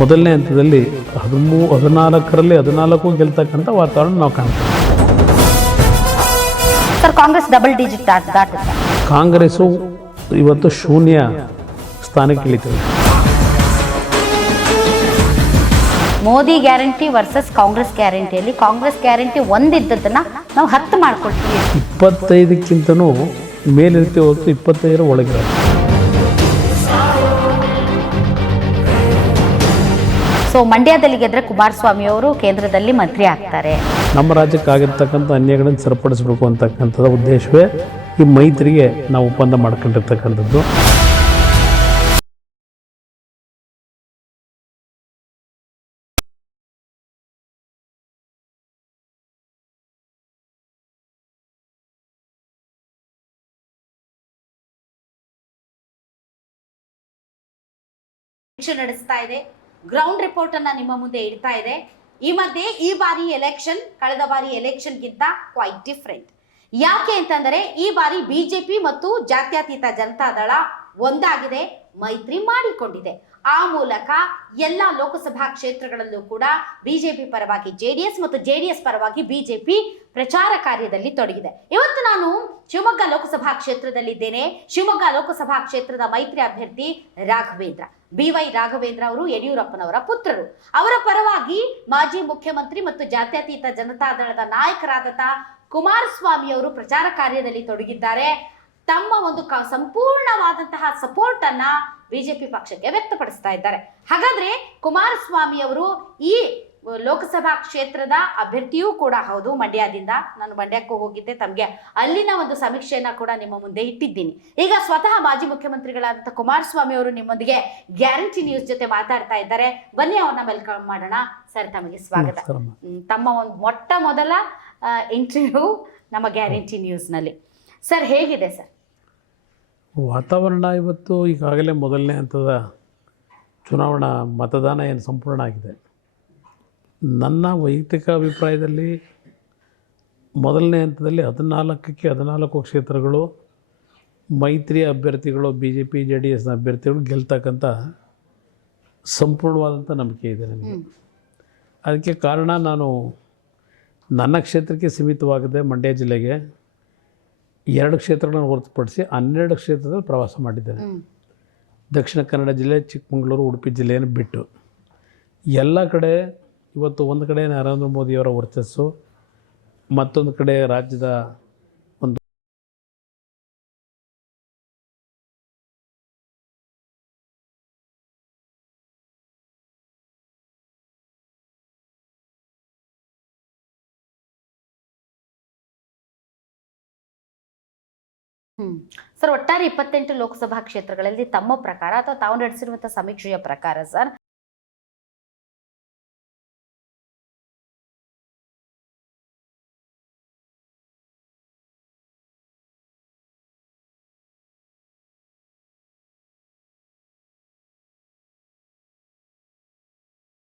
ಮೊದಲನೇ ಹಂತದಲ್ಲಿ 14ರಲ್ಲಿ 14 ಗೆಲ್ತಕ್ಕಂಥ ವಾತಾವರಣ ನಾವು ಕಾಣ್ತೀವಿ. ಸರ್, ಕಾಂಗ್ರೆಸ್ ಡಬಲ್ ಡಿಜಿಟ್ ದಾಟುತ್ತೆ. ಕಾಂಗ್ರೆಸ್ಸು ಇವತ್ತು ಶೂನ್ಯ ಸ್ಥಾನಕ್ಕೆ ಇಳಿತದೆ. ಮೋದಿ ಗ್ಯಾರಂಟಿ ವರ್ಸಸ್ ಕಾಂಗ್ರೆಸ್ ಗ್ಯಾರಂಟಿಯಲ್ಲಿ ಕಾಂಗ್ರೆಸ್ ಗ್ಯಾರಂಟಿ ಒಂದಿದ್ದದನ್ನ ನಾವು 10 ಮಾಡ್ಕೊಳ್ತೀವಿ. 25ಕ್ಕಿಂತನೂ ಮೇಲಿರುತ್ತೆ ಹೊರತು 25ರ ಒಳಗಿರೋದು. ಸೊ ಮಂಡ್ಯದಲ್ಲಿ ಗೆದ್ರೆ ಕುಮಾರಸ್ವಾಮಿ ಅವರು ಕೇಂದ್ರದಲ್ಲಿ ಮಂತ್ರಿ ಆಗ್ತಾರೆ. ನಮ್ಮ ರಾಜ್ಯಕ್ಕೆ ಆಗಿರ್ತಕ್ಕಂಥ ಅನ್ಯಾಯಗಳನ್ನು ಸರಿಪಡಿಸಬೇಕು ಅಂತಕ್ಕಂಥದ್ದು ಉದ್ದೇಶವೇ ಈ ಮೈತ್ರಿಗೆ ನಾವು ಒಪ್ಪಂದ ಮಾಡ್ಕೊಂಡಿರ್ತಕ್ಕಂಥದ್ದು. ನಡೆಸ್ತಾ ಇದೆ, ಗ್ರೌಂಡ್ ರಿಪೋರ್ಟ್ ಅನ್ನ ನಿಮ್ಮ ಮುಂದೆ ಇಡ್ತಾ ಇದೆ. ಈ ಮಧ್ಯೆ ಈ ಬಾರಿ ಎಲೆಕ್ಷನ್ ಕಳೆದ ಬಾರಿ ಎಲೆಕ್ಷನ್ಗಿಂತ ಕ್ವೈಟ್ ಡಿಫ್ರೆಂಟ್. ಯಾಕೆ ಅಂತಂದರೆ ಈ ಬಾರಿ ಬಿಜೆಪಿ ಮತ್ತು ಜಾತ್ಯತೀತ ಜನತಾದಳ ಒಂದಾಗಿದೆ, ಮೈತ್ರಿ ಮಾಡಿಕೊಂಡಿದೆ. ಆ ಮೂಲಕ ಎಲ್ಲ ಲೋಕಸಭಾ ಕ್ಷೇತ್ರಗಳಲ್ಲೂ ಕೂಡ ಬಿಜೆಪಿ ಪರವಾಗಿ ಜೆಡಿಎಸ್ ಮತ್ತು ಜೆಡಿಎಸ್ ಪರವಾಗಿ ಬಿಜೆಪಿ ಪ್ರಚಾರ ಕಾರ್ಯದಲ್ಲಿ ತೊಡಗಿದೆ. ಇವತ್ತು ನಾನು ಶಿವಮೊಗ್ಗ ಲೋಕಸಭಾ ಕ್ಷೇತ್ರದಲ್ಲಿದ್ದೇನೆ. ಶಿವಮೊಗ್ಗ ಲೋಕಸಭಾ ಕ್ಷೇತ್ರದ ಮೈತ್ರಿ ಅಭ್ಯರ್ಥಿ ರಾಘವೇಂದ್ರ, BY ರಾಘವೇಂದ್ರ ಅವರು ಯಡಿಯೂರಪ್ಪನವರ ಪುತ್ರರು. ಅವರ ಪರವಾಗಿ ಮಾಜಿ ಮುಖ್ಯಮಂತ್ರಿ ಮತ್ತು ಜಾತ್ಯತೀತ ಜನತಾದಳದ ನಾಯಕರಾದ ಕುಮಾರಸ್ವಾಮಿ ಅವರು ಪ್ರಚಾರ ಕಾರ್ಯದಲ್ಲಿ ತೊಡಗಿದ್ದಾರೆ. ತಮ್ಮ ಒಂದು ಸಂಪೂರ್ಣವಾದಂತಹ ಸಪೋರ್ಟ್ ಅನ್ನ ಬಿಜೆಪಿ ಪಕ್ಷಕ್ಕೆ ವ್ಯಕ್ತಪಡಿಸ್ತಾ ಇದ್ದಾರೆ. ಹಾಗಾದ್ರೆ ಕುಮಾರಸ್ವಾಮಿ ಅವರು ಈ ಲೋಕಸಭಾ ಕ್ಷೇತ್ರದ ಅಭ್ಯರ್ಥಿಯೂ ಕೂಡ ಹೌದು. ಮಂಡ್ಯದಿಂದ ನಾನು ಮಂಡ್ಯಕ್ಕೂ ಹೋಗಿದ್ದೆ, ತಮಗೆ ಅಲ್ಲಿನ ಒಂದು ಸಮೀಕ್ಷೆಯನ್ನ ಕೂಡ ನಿಮ್ಮ ಮುಂದೆ ಇಟ್ಟಿದ್ದೀನಿ. ಈಗ ಸ್ವತಃ ಮಾಜಿ ಮುಖ್ಯಮಂತ್ರಿಗಳಾದಂಥ ಕುಮಾರಸ್ವಾಮಿ ಅವರು ನಿಮ್ಮೊಂದಿಗೆ ಗ್ಯಾರಂಟಿ ನ್ಯೂಸ್ ಜೊತೆ ಮಾತಾಡ್ತಾ ಇದ್ದಾರೆ. ಬನ್ನಿ ಅವ್ರನ್ನ ವೆಲ್ಕಮ್ ಮಾಡೋಣ. ಸರ್, ತಮಗೆ ಸ್ವಾಗತ. ತಮ್ಮ ಒಂದು ಮೊಟ್ಟ ಮೊದಲ ಇಂಟರ್ವ್ಯೂ ನಮ್ಮ ಗ್ಯಾರಂಟಿ ನ್ಯೂಸ್ನಲ್ಲಿ. ಸರ್, ಹೇಗಿದೆ ಸರ್ ವಾತಾವರಣ? ಇವತ್ತು ಈಗಾಗಲೇ ಮೊದಲನೇ ಹಂತದ ಚುನಾವಣಾ ಮತದಾನ ಏನು ಸಂಪೂರ್ಣ ಆಗಿದೆ. ನನ್ನ ವೈಯಕ್ತಿಕ ಅಭಿಪ್ರಾಯದಲ್ಲಿ ಮೊದಲನೇ ಹಂತದಲ್ಲಿ 14ಕ್ಕೆ 14 ಕ್ಷೇತ್ರಗಳು ಮೈತ್ರಿ ಅಭ್ಯರ್ಥಿಗಳು, BJP JDSನ ಅಭ್ಯರ್ಥಿಗಳು ಗೆಲ್ತಕ್ಕಂಥ ಸಂಪೂರ್ಣವಾದಂಥ ನಂಬಿಕೆ ಇದೆ ನನಗೆ. ಅದಕ್ಕೆ ಕಾರಣ, ನಾನು ನನ್ನ ಕ್ಷೇತ್ರಕ್ಕೆ ಸೀಮಿತವಾಗದೆ ಮಂಡ್ಯ ಜಿಲ್ಲೆಗೆ 2 ಕ್ಷೇತ್ರಗಳನ್ನು ಹೊರತುಪಡಿಸಿ 12 ಕ್ಷೇತ್ರದಲ್ಲಿ ಪ್ರವಾಸ ಮಾಡಿದ್ದೇನೆ. ದಕ್ಷಿಣ ಕನ್ನಡ ಜಿಲ್ಲೆ, ಚಿಕ್ಕಮಗಳೂರು, ಉಡುಪಿ ಜಿಲ್ಲೆಯನ್ನು ಬಿಟ್ಟು ಎಲ್ಲ ಕಡೆ ಇವತ್ತು ಒಂದು ಕಡೆ ನರೇಂದ್ರ ಮೋದಿಯವರ ವರ್ಚಸ್ಸು, ಮತ್ತೊಂದು ಕಡೆ ರಾಜ್ಯದ ಒಂದು ಸರ್, ಒಟ್ಟಾರೆ 28 ಲೋಕಸಭಾ ಕ್ಷೇತ್ರಗಳಲ್ಲಿ ತಮ್ಮ ಪ್ರಕಾರ ಅಥವಾ ತಾವು ನಡೆಸಿರುವಂತಹ ಸಮೀಕ್ಷೆಯ ಪ್ರಕಾರ ಸರ್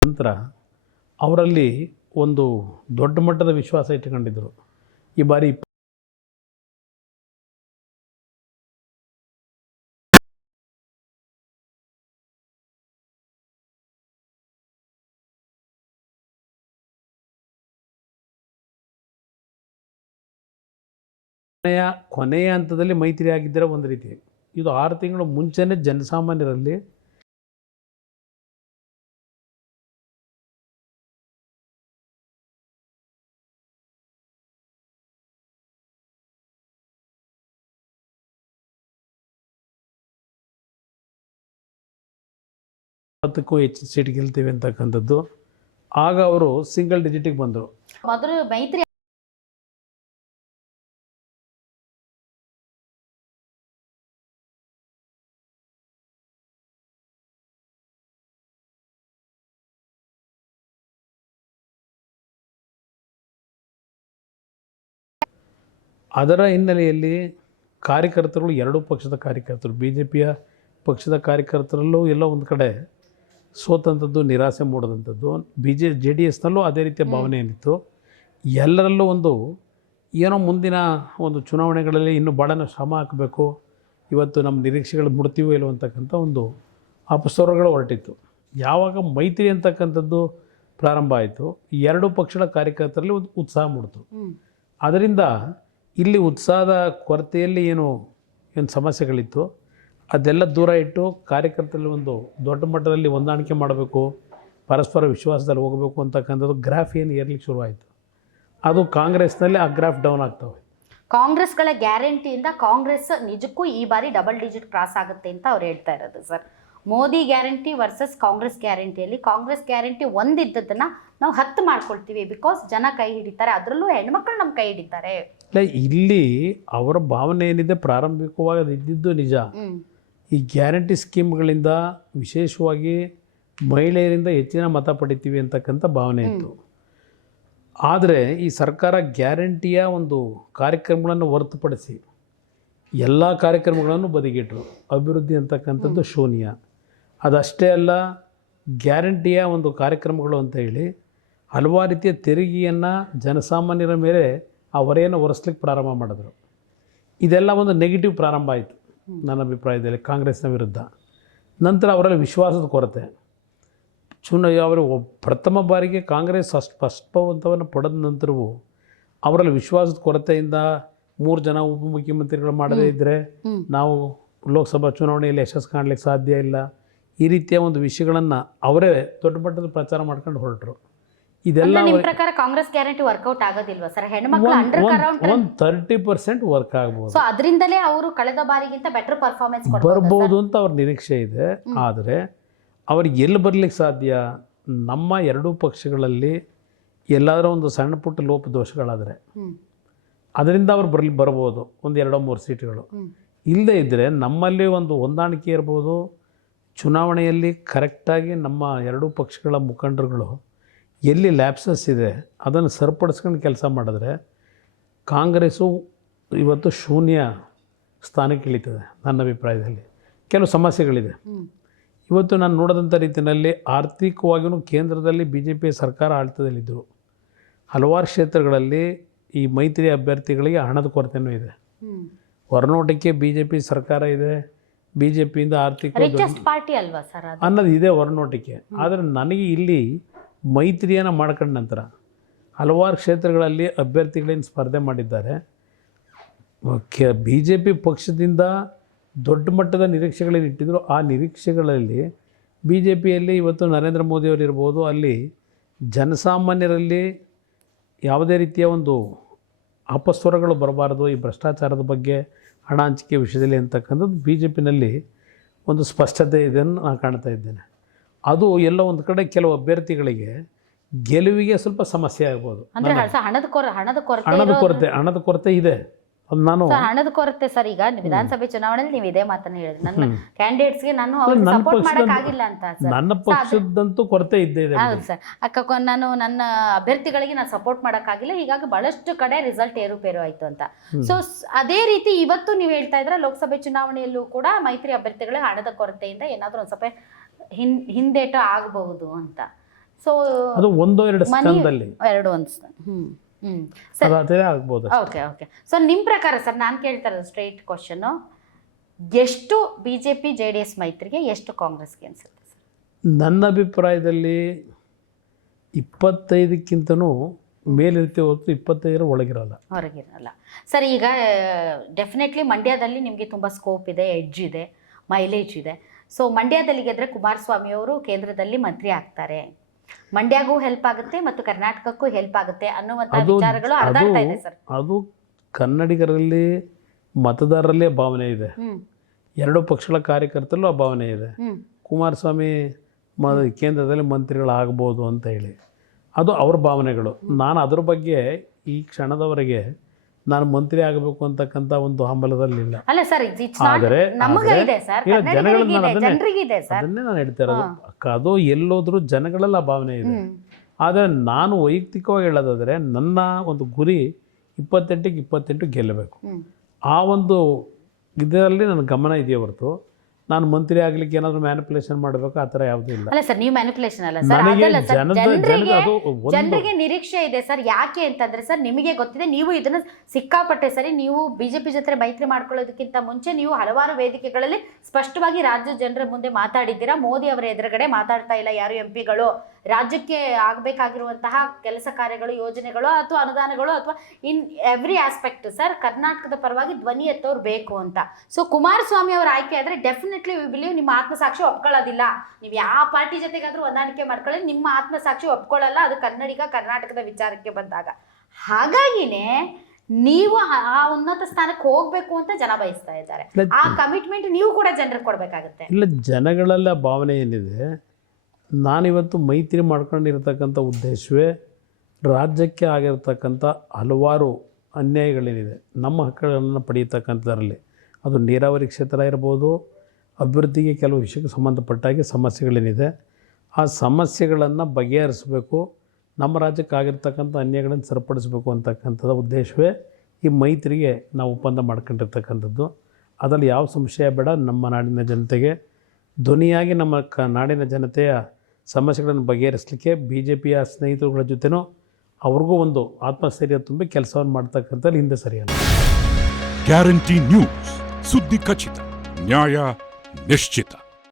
ನಂತರ ಅವರಲ್ಲಿ ಒಂದು ದೊಡ್ಡ ಮಟ್ಟದ ವಿಶ್ವಾಸ ಇಟ್ಟುಕೊಂಡಿದ್ದರು. ಈ ಬಾರಿ ಕೊನೆಯ ಹಂತದಲ್ಲಿ ಮೈತ್ರಿ ಆಗಿದ್ದರೆ ಒಂದು ರೀತಿ, ಇದು 6 ತಿಂಗಳು ಮುಂಚೆನೇ ಜನಸಾಮಾನ್ಯರಲ್ಲಿ ಕ್ಕೂ ಹೆಚ್ಚು ಸೀಟ್ ಗೆಲ್ತೀವಿ ಅಂತಕ್ಕಂಥದ್ದು. ಆಗ ಅವರು ಸಿಂಗಲ್ ಡಿಜಿಟಿಗೆ ಬಂದರು. ಮೊದಲು ಮೈತ್ರಿ ಅದರ ಹಿನ್ನೆಲೆಯಲ್ಲಿ ಕಾರ್ಯಕರ್ತರು, 2 ಪಕ್ಷದ ಕಾರ್ಯಕರ್ತರು, BJPಯ ಪಕ್ಷದ ಕಾರ್ಯಕರ್ತರಲ್ಲೂ ಎಲ್ಲೋ ಒಂದು ಕಡೆ ಸೋತಂಥದ್ದು, ನಿರಾಸೆ ಮೂಡಿದಂಥದ್ದು. JDSನಲ್ಲೂ ಅದೇ ರೀತಿಯ ಭಾವನೆ ಏನಿತ್ತು. ಎಲ್ಲರಲ್ಲೂ ಒಂದು ಏನೋ ಮುಂದಿನ ಒಂದು ಚುನಾವಣೆಗಳಲ್ಲಿ ಇನ್ನೂ ಭಾಳ ಶ್ರಮ ಹಾಕಬೇಕು, ಇವತ್ತು ನಮ್ಮ ನಿರೀಕ್ಷೆಗಳು ಮುಡ್ತೀವೋ ಇಲ್ಲೋ ಅಂತಕ್ಕಂಥ ಒಂದು ಅಪಸ್ವರಗಳು ಹೊರಟಿತ್ತು. ಯಾವಾಗ ಮೈತ್ರಿ ಅಂತಕ್ಕಂಥದ್ದು ಪ್ರಾರಂಭ ಆಯಿತು, ಎರಡೂ ಪಕ್ಷಗಳ ಕಾರ್ಯಕರ್ತರಲ್ಲಿ ಒಂದು ಉತ್ಸಾಹ ಮೂಡಿತು. ಅದರಿಂದ ಇಲ್ಲಿ ಉತ್ಸಾಹದ ಕೊರತೆಯಲ್ಲಿ ಏನು ಸಮಸ್ಯೆಗಳಿತ್ತು ಅದೆಲ್ಲ ದೂರ ಇಟ್ಟು ಕಾರ್ಯಕರ್ತರಲ್ಲಿ ಒಂದು ದೊಡ್ಡ ಮಟ್ಟದಲ್ಲಿ ಹೊಂದಾಣಿಕೆ ಮಾಡಬೇಕು, ಪರಸ್ಪರ ವಿಶ್ವಾಸದಲ್ಲಿ ಹೋಗಬೇಕು ಅಂತಕ್ಕಂಥದ್ದು ಗ್ರಾಫ್ ಏನು ಏರ್ಲಿಕ್ಕೆ ಶುರುವಾಯಿತು. ಅದು ಕಾಂಗ್ರೆಸ್ನಲ್ಲಿ ಆ ಗ್ರಾಫ್ ಡೌನ್ ಆಗ್ತವೆ. ಕಾಂಗ್ರೆಸ್ಗಳ ಗ್ಯಾರಂಟಿಯಿಂದ ಕಾಂಗ್ರೆಸ್ ನಿಜಕ್ಕೂ ಈ ಬಾರಿ ಡಬಲ್ ಡಿಜಿಟ್ ಕ್ರಾಸ್ ಆಗುತ್ತೆ ಅಂತ ಅವ್ರು ಹೇಳ್ತಾ ಇರೋದು sir. Modi guarantee versus Congress ಗ್ಯಾರಂಟಿಯಲ್ಲಿ ಕಾಂಗ್ರೆಸ್ ಗ್ಯಾರಂಟಿ ಒಂದಿದ್ದದನ್ನು ನಾವು 10 ಮಾಡ್ಕೊಳ್ತೀವಿ, ಬಿಕಾಸ್ ಜನ ಕೈ ಹಿಡಿತಾರೆ, ಅದರಲ್ಲೂ ಹೆಣ್ಮಕ್ಳು ನಮ್ಮ ಕೈ ಹಿಡಿತಾರೆ. ಇಲ್ಲಿ ಅವರ ಭಾವನೆ ಏನಿದೆ ಪ್ರಾರಂಭಿಕವಾಗಿ ಅದು ಇದ್ದಿದ್ದು ನಿಜ. ಈ ಗ್ಯಾರಂಟಿ ಸ್ಕೀಮ್ಗಳಿಂದ ವಿಶೇಷವಾಗಿ ಮಹಿಳೆಯರಿಂದ ಹೆಚ್ಚಿನ ಮತ ಪಡಿತೀವಿ ಅಂತಕ್ಕಂಥ ಭಾವನೆ ಇತ್ತು. ಆದರೆ ಈ ಸರ್ಕಾರ ಗ್ಯಾರಂಟಿಯ ಒಂದು ಕಾರ್ಯಕ್ರಮಗಳನ್ನು ಹೊರತುಪಡಿಸಿ ಎಲ್ಲ ಕಾರ್ಯಕ್ರಮಗಳನ್ನು ಬದಿಗಿಟ್ಟರು. ಅಭಿವೃದ್ಧಿ ಅಂತಕ್ಕಂಥದ್ದು ಶೂನ್ಯ. ಅದಷ್ಟೇ ಅಲ್ಲ, ಗ್ಯಾರಂಟಿಯ ಒಂದು ಕಾರ್ಯಕ್ರಮಗಳು ಅಂತ ಹೇಳಿ ಹಲವಾರು ರೀತಿಯ ತೆರಿಗೆಯನ್ನು ಜನಸಾಮಾನ್ಯರ ಮೇಲೆ ಆ ಹೊರೆಯನ್ನು ಹೊರಿಸ್ಲಿಕ್ಕೆ ಪ್ರಾರಂಭ ಮಾಡಿದ್ರು. ಇದೆಲ್ಲ ಒಂದು ನೆಗೆಟಿವ್ ಪ್ರಾರಂಭ ಆಯಿತು ನನ್ನ ಅಭಿಪ್ರಾಯದಲ್ಲಿ ಕಾಂಗ್ರೆಸ್ನ ವಿರುದ್ಧ. ನಂತರ ಅವರಲ್ಲಿ ವಿಶ್ವಾಸದ ಕೊರತೆ. ಅವರು ಪ್ರಥಮ ಬಾರಿಗೆ ಕಾಂಗ್ರೆಸ್ ಸ್ಪಷ್ಟವಂತವನ್ನು ಪಡೆದ ನಂತರವೂ ಅವರಲ್ಲಿ ವಿಶ್ವಾಸದ ಕೊರತೆಯಿಂದ 3 ಜನ ಉಪಮುಖ್ಯಮಂತ್ರಿಗಳು ಮಾಡದೇ ಇದ್ದರೆ ನಾವು ಲೋಕಸಭಾ ಚುನಾವಣೆಯಲ್ಲಿ ಯಶಸ್ಸು ಕಾಣಲಿಕ್ಕೆ ಸಾಧ್ಯ ಇಲ್ಲ, ಈ ರೀತಿಯ ಒಂದು ವಿಷಯಗಳನ್ನು ಅವರೇ ದೊಡ್ಡ ಮಟ್ಟದ ಪ್ರಚಾರ ಮಾಡ್ಕೊಂಡು ಹೊರಟರು. ಇದೆಲ್ಲ ನಿಮ್ಮ ಪ್ರಕಾರ ಕಾಂಗ್ರೆಸ್ ಗ್ಯಾರಂಟಿ ವರ್ಕೌಟ್ ಆಗೋದಿಲ್ವಾ ಸರ್? ಹೆಣ್ಮಕ್ಳು ಅಂಡರ್ ಕರೌಂಡ್ 30% ವರ್ಕ್ ಆಗ್ಬೋದು. ಸೊ ಅದರಿಂದಲೇ ಅವರು ಕಳೆದ ಬಾರಿಗಿಂತ ಬೆಟರ್ ಪರ್ಫಾರ್ಮೆನ್ಸ್ ಬರ್ಬೋದು ಅಂತ ಅವ್ರ ನಿರೀಕ್ಷೆ ಇದೆ. ಆದರೆ ಅವ್ರಿಗೆ ಎಲ್ಲಿ ಬರಲಿಕ್ಕೆ ಸಾಧ್ಯ? ನಮ್ಮ ಎರಡೂ ಪಕ್ಷಗಳಲ್ಲಿ ಎಲ್ಲಾದರೂ ಒಂದು ಸಣ್ಣ ಪುಟ್ಟ ಲೋಪದೋಷಗಳಾದರೆ ಅದರಿಂದ ಅವ್ರು ಬರ್ಬೋದು, ಒಂದು 2-3 ಸೀಟ್ಗಳು. ಇಲ್ಲದೇ ಇದ್ದರೆ ನಮ್ಮಲ್ಲಿ ಒಂದು ಹೊಂದಾಣಿಕೆ ಇರ್ಬೋದು. ಚುನಾವಣೆಯಲ್ಲಿ ಕರೆಕ್ಟಾಗಿ ನಮ್ಮ ಎರಡೂ ಪಕ್ಷಗಳ ಮುಖಂಡರುಗಳು ಎಲ್ಲಿ ಲ್ಯಾಪ್ಸಸ್ ಇದೆ ಅದನ್ನು ಸರಿಪಡಿಸ್ಕೊಂಡು ಕೆಲಸ ಮಾಡಿದ್ರೆ ಕಾಂಗ್ರೆಸ್ಸು ಇವತ್ತು ಶೂನ್ಯ ಸ್ಥಾನಕ್ಕೆ ಇಳಿತದೆ ನನ್ನ ಅಭಿಪ್ರಾಯದಲ್ಲಿ. ಕೆಲವು ಸಮಸ್ಯೆಗಳಿದೆ. ಇವತ್ತು ನಾನು ನೋಡಿದಂಥ ರೀತಿಯಲ್ಲಿ ಆರ್ಥಿಕವಾಗಿಯೂ ಕೇಂದ್ರದಲ್ಲಿ BJP ಸರ್ಕಾರ ಆಳ್ತದಲ್ಲಿದ್ದರು. ಹಲವಾರು ಕ್ಷೇತ್ರಗಳಲ್ಲಿ ಈ ಮೈತ್ರಿ ಅಭ್ಯರ್ಥಿಗಳಿಗೆ ಹಣದ ಕೊರತೆಯೂ ಇದೆ. ಹೊರನೋಟಕ್ಕೆ BJP ಸರ್ಕಾರ ಇದೆ, BJPಯಿಂದ ಆರ್ಥಿಕ ಪಾರ್ಟಿ ಅಲ್ವಾ ಸರ್ ಅನ್ನೋದು ಇದೆ ಹೊರನೋಟಕ್ಕೆ. ಆದರೆ ನನಗೆ ಇಲ್ಲಿ ಮೈತ್ರಿಯನ್ನು ಮಾಡ್ಕೊಂಡ ನಂತರ ಹಲವಾರು ಕ್ಷೇತ್ರಗಳಲ್ಲಿ ಅಭ್ಯರ್ಥಿಗಳೇನು ಸ್ಪರ್ಧೆ ಮಾಡಿದ್ದಾರೆ. BJP ಪಕ್ಷದಿಂದ ದೊಡ್ಡ ಮಟ್ಟದ ನಿರೀಕ್ಷೆಗಳೇನು ಇಟ್ಟಿದ್ರು, ಆ ನಿರೀಕ್ಷೆಗಳಲ್ಲಿ BJPಯಲ್ಲಿ ಇವತ್ತು ನರೇಂದ್ರ ಮೋದಿಯವರು ಇರ್ಬೋದು, ಅಲ್ಲಿ ಜನಸಾಮಾನ್ಯರಲ್ಲಿ ಯಾವುದೇ ರೀತಿಯ ಒಂದು ಅಪಸ್ವರಗಳು ಬರಬಾರ್ದು ಈ ಭ್ರಷ್ಟಾಚಾರದ ಬಗ್ಗೆ, ಹಣ ಹಂಚಿಕೆ ವಿಷಯದಲ್ಲಿ ಅಂತಕ್ಕಂಥದ್ದು BJPನಲ್ಲಿ ಒಂದು ಸ್ಪಷ್ಟತೆ ಇದನ್ನು ನಾನು ಕಾಣ್ತಾ ಇದ್ದೇನೆ. ಅದು ಎಲ್ಲ ಒಂದು ಕಡೆ ಕೆಲವು ಅಭ್ಯರ್ಥಿಗಳಿಗೆ ಗೆಲುವಿಗೆ ಸ್ವಲ್ಪ ಸಮಸ್ಯೆ ಆಗ್ಬೋದು. ಹಣದ ಕೊರತೆ ಇದೆ. ನಾನು ಹಣದ ಕೊರತೆ ಸರ್, ಈಗ ವಿಧಾನಸಭೆ ಚುನಾವಣೆಯಲ್ಲಿ ನೀವು ಇದೇ ಮಾತನ್ನ ಹೇಳಿದ್ರಿ, ನನ್ನ ಕ್ಯಾಂಡಿಡೇಟ್ಸ್ಗೆ ನಾನು ಸಪೋರ್ಟ್ ಮಾಡೋಕ್ಕಾಗಿಲ್ಲ ಅಂತ. ನನ್ನ ಪಕ್ಷದಂತೂ ಕೊರತೆ ಇದ್ದೇ ಇದೆ. ಹೌದು ಸರ್, ನಾನು ನನ್ನ ಅಭ್ಯರ್ಥಿಗಳಿಗೆ ನಾನು ಸಪೋರ್ಟ್ ಮಾಡೋಕ್ಕಾಗಿಲ್ಲ, ಹೀಗಾಗಿ ಬಹಳಷ್ಟು ಕಡೆ ರಿಸಲ್ಟ್ ಏರುಪೇರು ಆಯಿತು ಅಂತ. ಸೊ ಅದೇ ರೀತಿ ಇವತ್ತು ನೀವು ಹೇಳ್ತಾ ಇದ್ರೆ ಲೋಕಸಭೆ ಚುನಾವಣೆಯಲ್ಲೂ ಕೂಡ ಮೈತ್ರಿ ಅಭ್ಯರ್ಥಿಗಳಿಗೆ ಹಣದ ಕೊರತೆಯಿಂದ ಏನಾದರೂ ಒಂದು ಸ್ವಲ್ಪ ಹಿಂದೇಟು ಆಗಬಹುದು ಅಂತ. ಸೊ ಅದು 1-2 ಸ್ಥಾನದಲ್ಲಿ ಆಗ್ಬೋದು. ಓಕೆ. ಸೊ ನಿಮ್ಮ ಪ್ರಕಾರ ಸರ್, ನಾನು ಕೇಳ್ತಾ ಇರೋದು ಸ್ಟ್ರೈಟ್ ಕ್ವಶನು, ಎಷ್ಟು BJP JDS ಮೈತ್ರಿಗೆ, ಎಷ್ಟು ಕಾಂಗ್ರೆಸ್ಗೆ ಅನ್ಸುತ್ತೆ ಸರ್? ನನ್ನ ಅಭಿಪ್ರಾಯದಲ್ಲಿ 25ಕ್ಕಿಂತನೂ ಮೇಲಿರುತ್ತೆ ಹೊರತು 25 ಹೊರಗಿರಲ್ಲ ಸರ್. ಈಗ ಡೆಫಿನೆಟ್ಲಿ ಮಂಡ್ಯದಲ್ಲಿ ನಿಮಗೆ ತುಂಬ ಸ್ಕೋಪ್ ಇದೆ, ಎಡ್ಜ್ ಇದೆ, ಮೈಲೇಜ್ ಇದೆ. ಸೊ ಮಂಡ್ಯದಲ್ಲಿ ಗೆದ್ರೆ ಕುಮಾರಸ್ವಾಮಿ ಅವರು ಕೇಂದ್ರದಲ್ಲಿ ಮಂತ್ರಿ ಆಗ್ತಾರೆ, ಮಂಡ್ಯಗೂ ಹೆಲ್ಪ್ ಆಗುತ್ತೆ ಮತ್ತು ಕರ್ನಾಟಕಕ್ಕೂ ಹೆಲ್ಪ್ ಆಗುತ್ತೆ ಅನ್ನುವಂಥ ವಿಚಾರಗಳು ಅರ್ಧಾಡ್ತಾ ಇದೆ ಸರ್. ಅದು ಕನ್ನಡಿಗರಲ್ಲಿ ಮತದಾರರಲ್ಲೇ ಭಾವನೆ ಇದೆ, ಎರಡೂ ಪಕ್ಷಗಳ ಕಾರ್ಯಕರ್ತರಲ್ಲೂ ಆ ಭಾವನೆ ಇದೆ. ಕುಮಾರಸ್ವಾಮಿ ಕೇಂದ್ರದಲ್ಲಿ ಮಂತ್ರಿಗಳಾಗ್ಬೋದು ಅಂತ ಹೇಳಿ ಅದು ಅವ್ರ ಭಾವನೆಗಳು. ನಾನು ಅದ್ರ ಬಗ್ಗೆ ಈ ಕ್ಷಣದವರೆಗೆ ನಾನು ಮಂತ್ರಿ ಆಗಬೇಕು ಅಂತಕ್ಕಂಥ ಒಂದು ಹಂಬಲದಲ್ಲಿಲ್ಲ. ಆದರೆ ಅದನ್ನೇ ನಾನು ಹೇಳ್ತಾ ಇರೋದು. ಅದು ಎಲ್ಲೋದ್ರೂ ಜನಗಳೆಲ್ಲ ಭಾವನೆ ಇದೆ. ಆದರೆ ನಾನು ವೈಯಕ್ತಿಕವಾಗಿ ಹೇಳೋದಾದರೆ ನನ್ನ ಒಂದು ಗುರಿ 28ಕ್ಕೆ 28 ಗೆಲ್ಲಬೇಕು. ಆ ಒಂದು ಇದರಲ್ಲಿ ನನ್ನ ಗಮನ ಇದೆಯೇ ಹೊರತು ನಾನು ಮಂತ್ರಿ ಆಗಲಿಕ್ಕೆ ಏನಾದರೂ ಮ್ಯಾನಿಪುಲೇಷನ್ ಮಾಡಬೇಕು ಆ ಥರ ಯಾವುದೂ ಇಲ್ಲ. ಅಲ್ಲ ಸರ್, ನೀವು ಮ್ಯಾನಿಪುಲೇಷನ್ ಅಲ್ಲ ಸರ್, ನನಗೆ ಅದಲ್ಲ ಸರ್, ಜನದ ಅದು ಒಂದು ಜನರಿಗೆ ನಿರೀಕ್ಷೆ ಇದೆ ಸರ್. ಯಾಕೆ ಅಂತಂದ್ರೆ ಸರ್, ನಿಮಗೆ ಗೊತ್ತಿದೆ, ನೀವು ಇದನ್ನ ಸಿಕ್ಕಾಪಟ್ಟೆ ಸರಿ, ನೀವು ಬಿಜೆಪಿ ಜೊತೆ ಮೈತ್ರಿ ಮಾಡ್ಕೊಳ್ಳೋದಕ್ಕಿಂತ ಮುಂಚೆ ನೀವು ಹಲವಾರು ವೇದಿಕೆಗಳಲ್ಲಿ ಸ್ಪಷ್ಟವಾಗಿ ರಾಜ್ಯ ಜನರ ಮುಂದೆ ಮಾತಾಡಿದ್ದೀರಾ. ಮೋದಿ ಅವರ ಎದುರುಗಡೆ ಮಾತಾಡ್ತಾ ಇಲ್ಲ ಯಾರು ಎಂಪಿಗಳು. ರಾಜ್ಯಕ್ಕೆ ಆಗಬೇಕಾಗಿರುವಂತಹ ಕೆಲಸ ಕಾರ್ಯಗಳು, ಯೋಜನೆಗಳು ಅಥವಾ ಅನುದಾನಗಳು ಅಥವಾ ಇನ್ ಎವ್ರಿ ಆಸ್ಪೆಕ್ಟ್ ಸರ್, ಕರ್ನಾಟಕದ ಪರವಾಗಿ ಧ್ವನಿ ಎತ್ತೋರು ಬೇಕು ಅಂತ. ಸೊ ಕುಮಾರಸ್ವಾಮಿ ಅವರ ಆಯ್ಕೆ ಆದರೆ ಡೆಫಿನೆಟ್ಲಿ ವಿ ಬಿಲೀವ್ ನಿಮ್ಮ ಆತ್ಮಸಾಕ್ಷಿ ಒಪ್ಕೊಳ್ಳೋದಿಲ್ಲ. ನೀವು ಯಾವ ಪಾರ್ಟಿ ಜೊತೆಗಾದ್ರೂ ಹೊಂದಾಣಿಕೆ ಮಾಡ್ಕೊಳ್ಳಿ, ನಿಮ್ಮ ಆತ್ಮಸಾಕ್ಷಿ ಒಪ್ಕೊಳ್ಳಲ್ಲ. ಅದು ಕರ್ನಾಟಕದ ವಿಚಾರಕ್ಕೆ ಬಂದಾಗ. ಹಾಗಾಗಿನೇ ನೀವು ಆ ಉನ್ನತ ಸ್ಥಾನಕ್ಕೆ ಹೋಗ್ಬೇಕು ಅಂತ ಜನ ಬಯಸ್ತಾ ಇದ್ದಾರೆ. ಆ ಕಮಿಟ್ಮೆಂಟ್ ನೀವು ಕೂಡ ಜನರಿಗೆ ಕೊಡ್ಬೇಕಾಗುತ್ತೆ. ಇಲ್ಲ, ಜನಗಳೆಲ್ಲ ಭಾವನೆ ಏನಿದೆ, ನಾನಿವತ್ತು ಮೈತ್ರಿ ಮಾಡ್ಕೊಂಡಿರ್ತಕ್ಕಂಥ ಉದ್ದೇಶವೇ ರಾಜ್ಯಕ್ಕೆ ಆಗಿರ್ತಕ್ಕಂಥ ಹಲವಾರು ಅನ್ಯಾಯಗಳೇನಿದೆ, ನಮ್ಮ ಹಕ್ಕುಗಳನ್ನು ಪಡೆಯತಕ್ಕಂಥದ್ರಲ್ಲಿ, ಅದು ನೀರಾವರಿ ಕ್ಷೇತ್ರ ಇರ್ಬೋದು, ಅಭಿವೃದ್ಧಿಗೆ ಕೆಲವು ವಿಷಯಕ್ಕೆ ಸಂಬಂಧಪಟ್ಟಾಗೆ ಸಮಸ್ಯೆಗಳೇನಿದೆ, ಆ ಸಮಸ್ಯೆಗಳನ್ನು ಬಗೆಹರಿಸಬೇಕು, ನಮ್ಮ ರಾಜ್ಯಕ್ಕೆ ಆಗಿರ್ತಕ್ಕಂಥ ಅನ್ಯಾಯಗಳನ್ನು ಸರಿಪಡಿಸಬೇಕು ಅಂತಕ್ಕಂಥದ್ದು ಉದ್ದೇಶವೇ ಈ ಮೈತ್ರಿಗೆ ನಾವು ಒಪ್ಪಂದ ಮಾಡ್ಕೊಂಡಿರ್ತಕ್ಕಂಥದ್ದು. ಅದರಲ್ಲಿ ಯಾವ ಸಂಶಯ ಬೇಡ. ನಮ್ಮ ನಾಡಿನ ಜನತೆಗೆ ಧ್ವನಿಯಾಗಿ ನಮ್ಮ ನಾಡಿನ ಜನತೆಯ ಸಮಸ್ಯೆಗಳನ್ನು ಬಗೆಹರಿಸಲಿಕ್ಕೆ BJPಯ ಸ್ನೇಹಿತರುಗಳ ಜೊತೆನೂ ಅವ್ರಿಗೂ ಒಂದು ಆತ್ಮಸ್ಥೈರ್ಯ ತುಂಬಿ ಕೆಲಸವನ್ನು ಮಾಡ್ತಕ್ಕಂಥದ್ದು ಹಿಂದೆ ಸರಿಯಲ್ಲ. ಗ್ಯಾರಂಟಿ ನ್ಯೂಸ್, ಸುದ್ದಿ ಖಚಿತ, ನ್ಯಾಯ ನಿಶ್ಚಿತ.